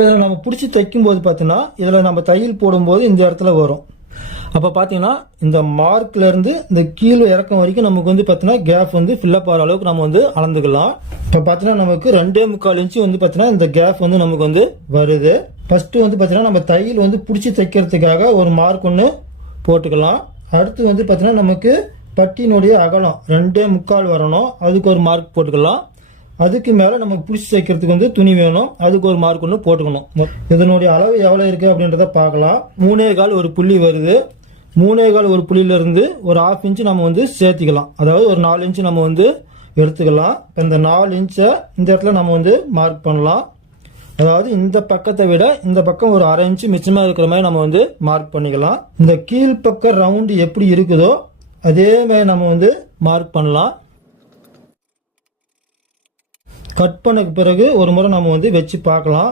இதில் நம்ம பிடிச்சி தைக்கும்போது பார்த்தீங்கன்னா இதில் நம்ம தையல் போடும்போது இந்த இடத்துல வரும். அப்போ பார்த்தீங்கன்னா இந்த மார்க்லேருந்து இந்த கீழே இறக்கம் வரைக்கும் நமக்கு வந்து பார்த்தீங்கன்னா கேப் வந்து ஃபில்லப் ஆகிற அளவுக்கு நம்ம வந்து அளந்துக்கலாம். இப்போ பார்த்தீங்கன்னா நமக்கு 2.25 இன்ச்சு வந்து பார்த்தீங்கன்னா இந்த கேப் வந்து நமக்கு வந்து வருது. ஃபஸ்ட்டு வந்து பார்த்தீங்கன்னா நம்ம தையல் வந்து பிடிச்சி தைக்கிறதுக்காக ஒரு மார்க் ஒன்று போட்டுக்கலாம். அடுத்து வந்து பார்த்தீங்கன்னா நமக்கு பட்டியினுடைய அகலம் 2.25 வரணும், அதுக்கு ஒரு மார்க் போட்டுக்கலாம். அதுக்கு மேலே நமக்கு பிடிச்சி தைக்கிறதுக்கு வந்து துணி வேணும், அதுக்கு ஒரு மார்க் ஒன்று போட்டுக்கணும். இதனுடைய அளவு எவ்வளோ இருக்குது அப்படின்றத பார்க்கலாம். 3.25 ஒரு புள்ளி வருது. 3.25 ஒரு புள்ளியிலேருந்து ஒரு 1/2 இன்ச்சு நம்ம வந்து சேர்த்திக்கலாம். அதாவது ஒரு 4 இன்ச்சு நம்ம வந்து எடுத்துக்கலாம். இப்போ இந்த 4 இன்ச்சை இந்த இடத்துல நம்ம வந்து மார்க் பண்ணலாம். அதாவது இந்த பக்கத்தை விட இந்த பக்கம் ஒரு 1/2 இன்ச்சு மிச்சமாக இருக்கிற மாதிரி நம்ம வந்து மார்க் பண்ணிக்கலாம். இந்த கீழ்ப்பக்கம் ரவுண்டு எப்படி இருக்குதோ அதே மாதிரி நம்ம வந்து மார்க் பண்ணலாம். கட் பண்ணக்கு பிறகு ஒரு முறை நம்ம வந்து வச்சு பார்க்கலாம்.